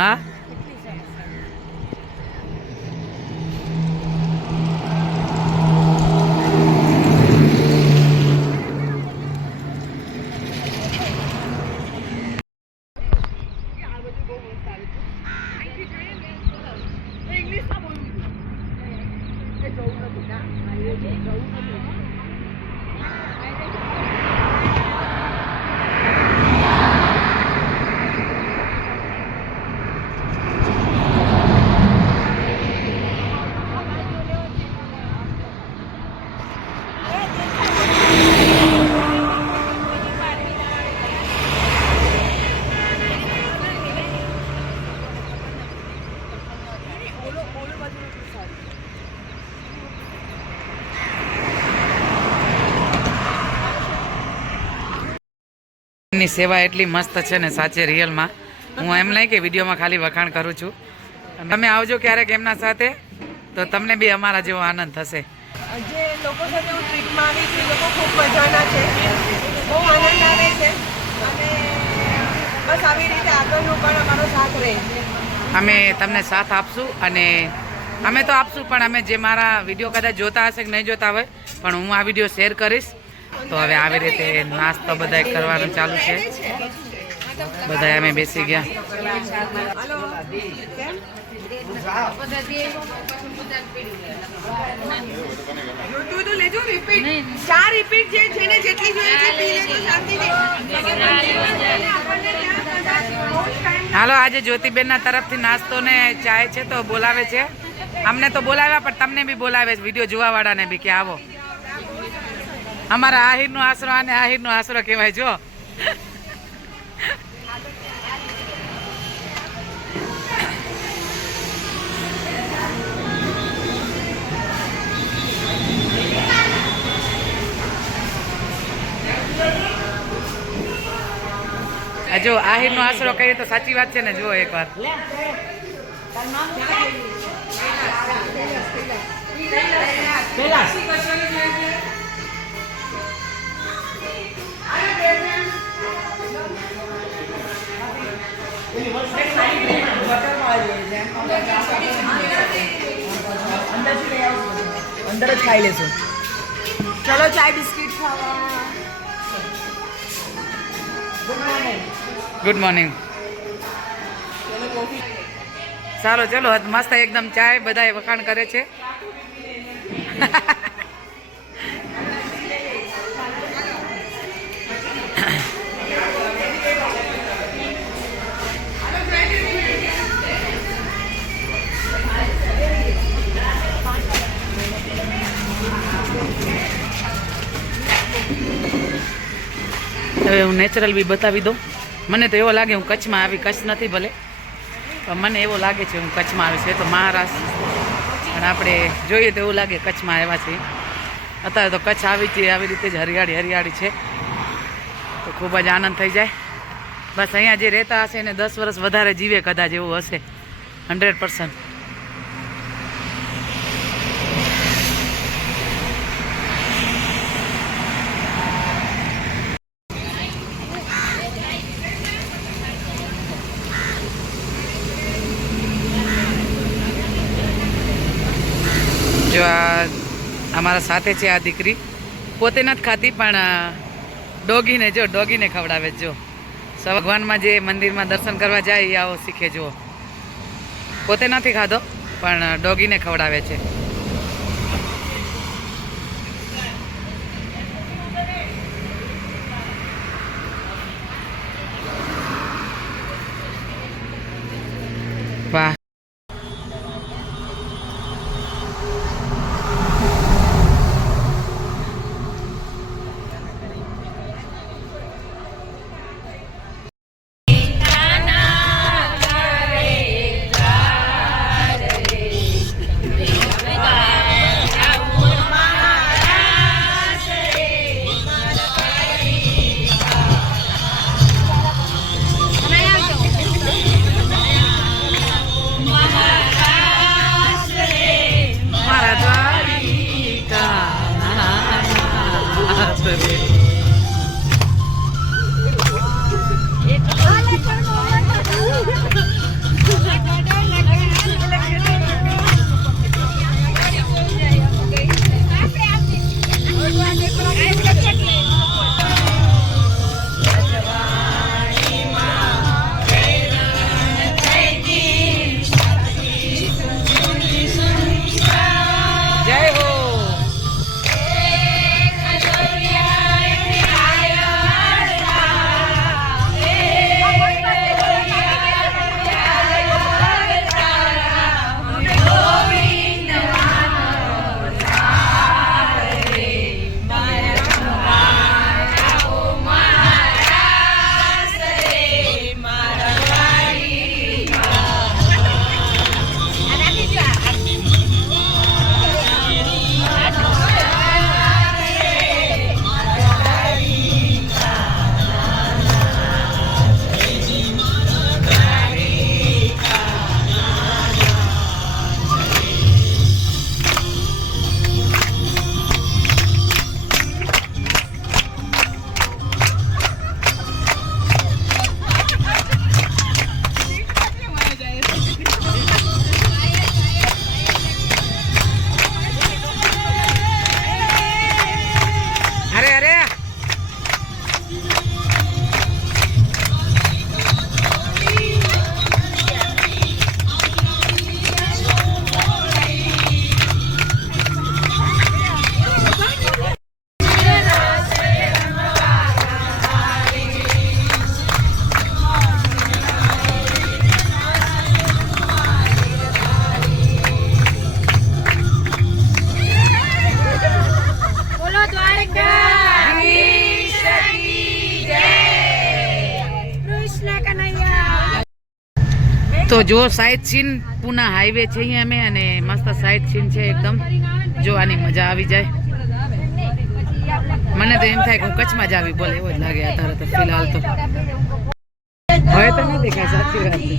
હા ની સેવા એટલી મસ્ત છે ને સાચે રિયલમાં. હું એમ નહીં કે વિડીયોમાં ખાલી વખાણ કરું છું. તમે આવજો ક્યારેક એમના સાથે તો તમને બી અમારા જેવો આનંદ થશે. જે લોકો સાથે હું ટ્રીપમાં આવી છું એ લોકો ખૂબ મજાના છે, બહુ આનંદ આવે છે અને બસ આવી રીતે આગળનું પણ અમારો સાથ રહે. અમે તમને સાથ આપશું અને અમે તો આપશું પણ અમે જે મારા વિડીયો કદાચ જોતા હશે કે નહીં જોતા હોય પણ હું આ વિડીયો શેર કરીશ. તો હવે આવી રીતે નાસ્તો બધા કરવાનું ચાલુ છે. બધા અમે બેસી ગયા. હાલો આજે જ્યોતિબેનના તરફથી નાસ્તો ને ચાય છે તો બોલાવે છે. અમને તો બોલાવ્યા પણ તમને બી બોલાવે છે, વિડીયો જોવા વાળાને બી કે આવો. અમારા આહિરનો આશરો અને આહિરનો આશરો કહેવાય. જો જો આહિરનો આશરો કહીએ તો સાચી વાત છે ને. જો એકવાર અંદર જ ખાઈ લેશું. ચલો ચાય બિસ્કિટ ખાવા. Good morning. ચાલો ચલો મસ્ત એકદમ ચાય બધા વખાણ કરે છે. હવે હું નેચરલ બી બતાવી દઉં. મને તો એવો લાગે હું કચ્છમાં આવી. કચ્છ નથી ભલે પણ મને એવો લાગે છે હું કચ્છમાં આવી છે. તો મહારાષ્ટ્ર પણ આપણે જોઈએ તો એવું લાગે કચ્છમાં આવ્યા છીએ. અત્યારે તો કચ્છ આવી છે આવી રીતે જ હરિયાળી હરિયાળી છે તો ખૂબ જ આનંદ થઈ જાય. બસ અહીંયા જે રહેતા હશે એને 10 વર્ષ વધારે જીવે કદાચ એવું હશે 100%. જો આ અમારા સાથે છે આ દીકરી. પોતે નથી ખાતી પણ ડોગીને જો ડોગીને ખવડાવે. જો ભગવાનમાં જે મંદિરમાં દર્શન કરવા જાય એ આવો શીખે. જુઓ પોતે નથી ખાધો પણ ડોગીને ખવડાવે છે. વાહ. તો જો સાઈડ સીન પૂના હાઈવે છે અહીંયા અમે અને મસ્ત સાઈડ સીન છે એકદમ જોવાની મજા આવી જાય. મને તો એમ થાય કે હું કચ્છમાં જ આવી બોલે એવો જ લાગે અત્યારે તો ફિલહાલ તો હવે તો નથી દેખાય સાચી વાત છે.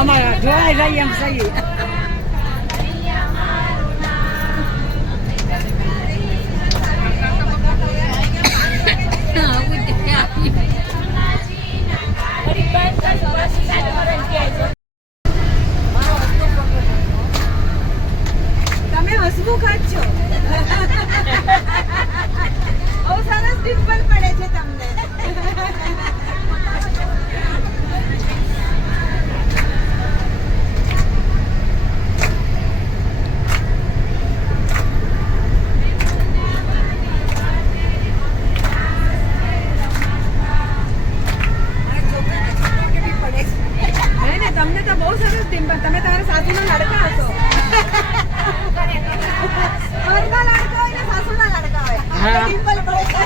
અમારા જોઈ રહી એમ સહી તમે હસમુખ જ છો. બહુ સરસ ડિમ્પલ પડે છે તમને. તમને તો બહુ સરસ ડિમ્પલ. તમે તમારા સાસુના લડકા હશો. ઘરના લડકા હોય ને સાસુના લડકા હોય. ડિમ્પલ પડે છે.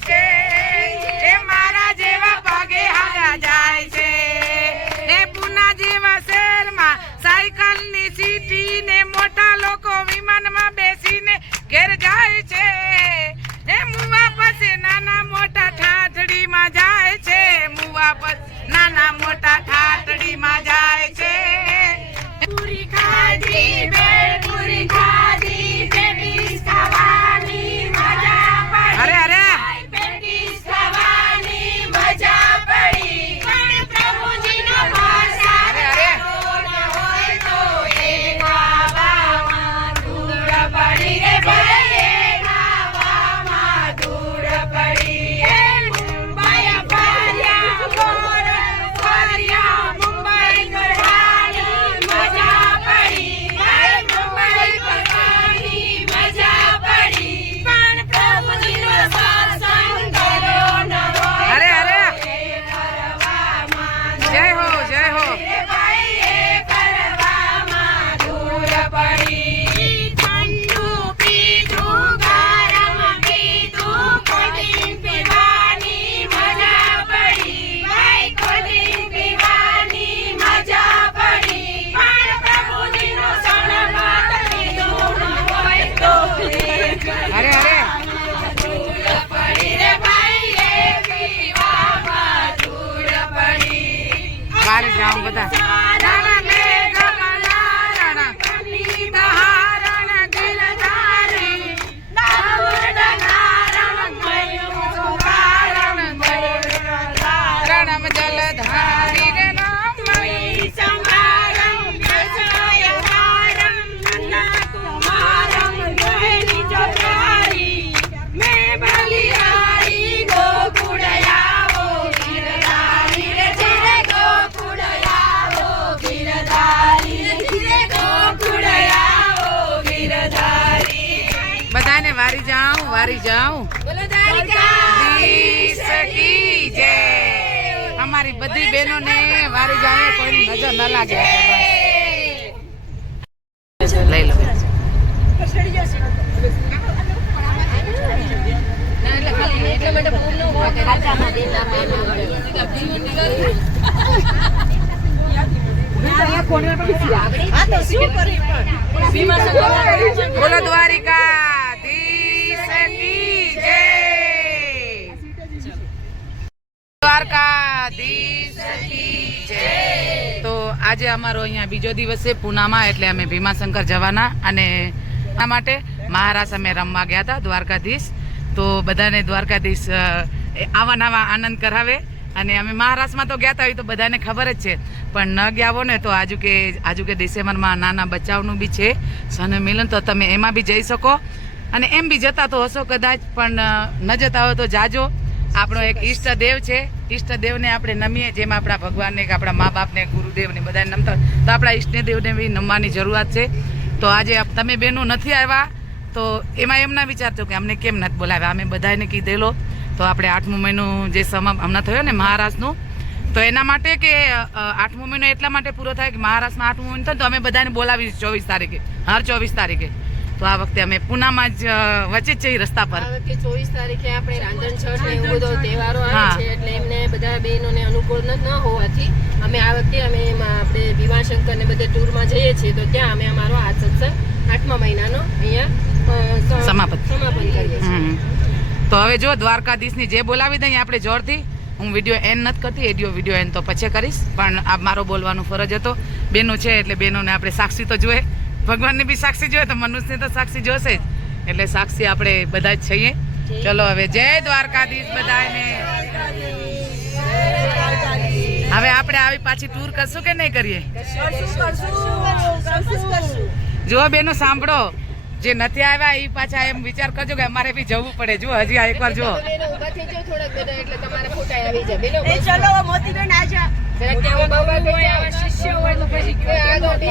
છે એ મારા જેવા પગે હાલ્યા જાય છે એ પુના જેવા શહેરમાં સાયકલની સીટી ને મોટા લોકો વિમાનમાં બેસીને ઘેર જાય છે એ મુવા પાસે નાના મોટા ઠાઠડીમાં જાય છે મુવા પાસે નાના મોટા ઠાઠડીમાં જાય છે પૂરી ખાધી બેળ પૂરી ખાધી પેટીસ ખાવાની મજા પડી અરે અરે પેટીસ ખાવાની મજા પડી પણ પ્રભુજીનો પ્રસાદ હોય તો એ ખાવામાં ધૂળ પડી રે ભાઈ એ ખાવામાં ધૂળ પડી એ મુંબઈ ફર્યા ફર્યા મુંબઈ કરવાની મજા પડી મુંબઈ કરવાની મજા પડી પણ પ્રભુજીનો સત્સંગ કર્યો ન હોય અરે અરે જય હો જય હો ભાઈ એ કરવામાં ધૂળ પડી ઠંડુ પીધું ગરમ પીધું કોલ્ડ પીવાની મજા પડી ભાઈ કોલ્ડ પીવાની મજા પડી પણ પ્રભુજીનો સન્માન લીધું ન હોય તો અરે અરે ધૂળ પડી રે ભાઈ એ પીવામાં ધૂળ પડી બહાર જાઉં બધા નાના મેઘમલા નાના કનીધારણ ગિરધારી નાવડધારણ મયુરધારણ જલધારી રે નામઈ સંભારમ વ્યસયહારમ નંદકુમારમ ગહેની ચોટારી મેં બલિહારી ગોકુળયાવો ગિરધારી રે ધીરે ગોકુળયાવો ગિરધારી રે ધીરે ગોકુળયાવો ગિરધારી બધાને વારી જાઉં બોલો દ્વારિકાધીશ કી જય અમારી બધી બહેનોને વારી જાય કોઈની નજર ન લાગે બસ લઈ લો બોલો દ્વારિકાધીશ કી જય દ્વારકાધીશ કી જય તો આજે અમારો અહીંયા બીજો દિવસ છે પૂનામાં એટલે અમે ભીમાશંકર જવાના અને એના માટે મહારાષ્ટ્ર અમે રમવા ગયા હતા દ્વારકાધીશ તો બધાને દ્વારકાધીશ આવા નવા આનંદ કરાવે અને અમે મહારાષ્ટ્રમાં તો ગયા હતા એ તો બધાને ખબર જ છે પણ ન ગયા હો ને તો આજુ કે ડિસેમ્બરમાં નાના બચ્ચાઓનું બી છે સન્મિલન તો તમે એમાં બી જઈ શકો અને એમ બી જતા તો હશો કદાચ પણ ન જતા હોય તો જાજો આપણો એક ઈષ્ટદેવ છે ઈષ્ટદેવને આપણે નમીએ જેમ આપણા ભગવાનને કે આપણા મા બાપને ગુરુદેવને બધાને નમતા તો આપણા ઈષ્ટદેવને બી નમવાની જરૂરિયાત છે તો આજે તમે બહેનો નથી આવ્યા તો એમાં એમ ના વિચારતો કે અમને કેમ નથી બોલાવ્યા અમે બધાને કીધેલો તો આપણે 8મો મહિનો જે હમણાં થયો ને મહારાષ્ટ્રનું તો એના માટે કે 8મો મહિનો એટલા માટે પૂરો થાય કે મહારાષ્ટ્રમાં 8મો મહિનો થાય તો અમે બધાને બોલાવી 24 તારીખે હર 24 તારીખે તો આ વખતે અમે પૂનામાં જ વચ્ચે જ જઈ રસ્તા પર આ વખતે 24 તારીખે આપણે રાંધણ છઠ ને એવું બધો તહેવારો આવે છે એટલે એમને બધા બહેનોને અનુકૂળ ન હોવાથી અમે આ વખતે આપણે ભીમાશંકર ને બધે ટૂરમાં જઈએ છીએ તો ત્યાં અમે અમારો આ સત્સંગ 8મા મહિનાનો અહીંયા સમાપન કરીએ છીએ તો હવે જો દ્વારકાધીશની જે બોલાવી દઈએ આપણે જોરથી હું વિડીયો એન્ડ નથી કરતી વિડીયો એન્ડ તો પછી કરીશ પણ આ મારો બોલવાનો ફરજ હતો બહેનો છે એટલે બહેનોને આપણે સાક્ષી તો જોઈએ ભગવાનની બી સાક્ષી જોઈએ તો મનુષ્યની તો સાક્ષી જોશે જ એટલે સાક્ષી આપણે બધા જ છીએ ચલો હવે જય દ્વારકાધીશ બધાને હવે આપણે આવી પાછી ટૂર કરશું કે નહીં કરીએ જો બેનો સાંભળો જે નથી આવ્યા એ પાછા એમ વિચાર કરજો કે અમારે બી જવું પડે જો હજી આ એકવાર જો ઊભા થઈ જાઓ થોડાક બધા એટલે તમારા ફોટા આવી જાય બેનો ચલો મોતીબેન આજા જરાક ત્યાં ઊભા ઊભા થઈ જાઓ શિષ્ય હોય તો પછી આગળ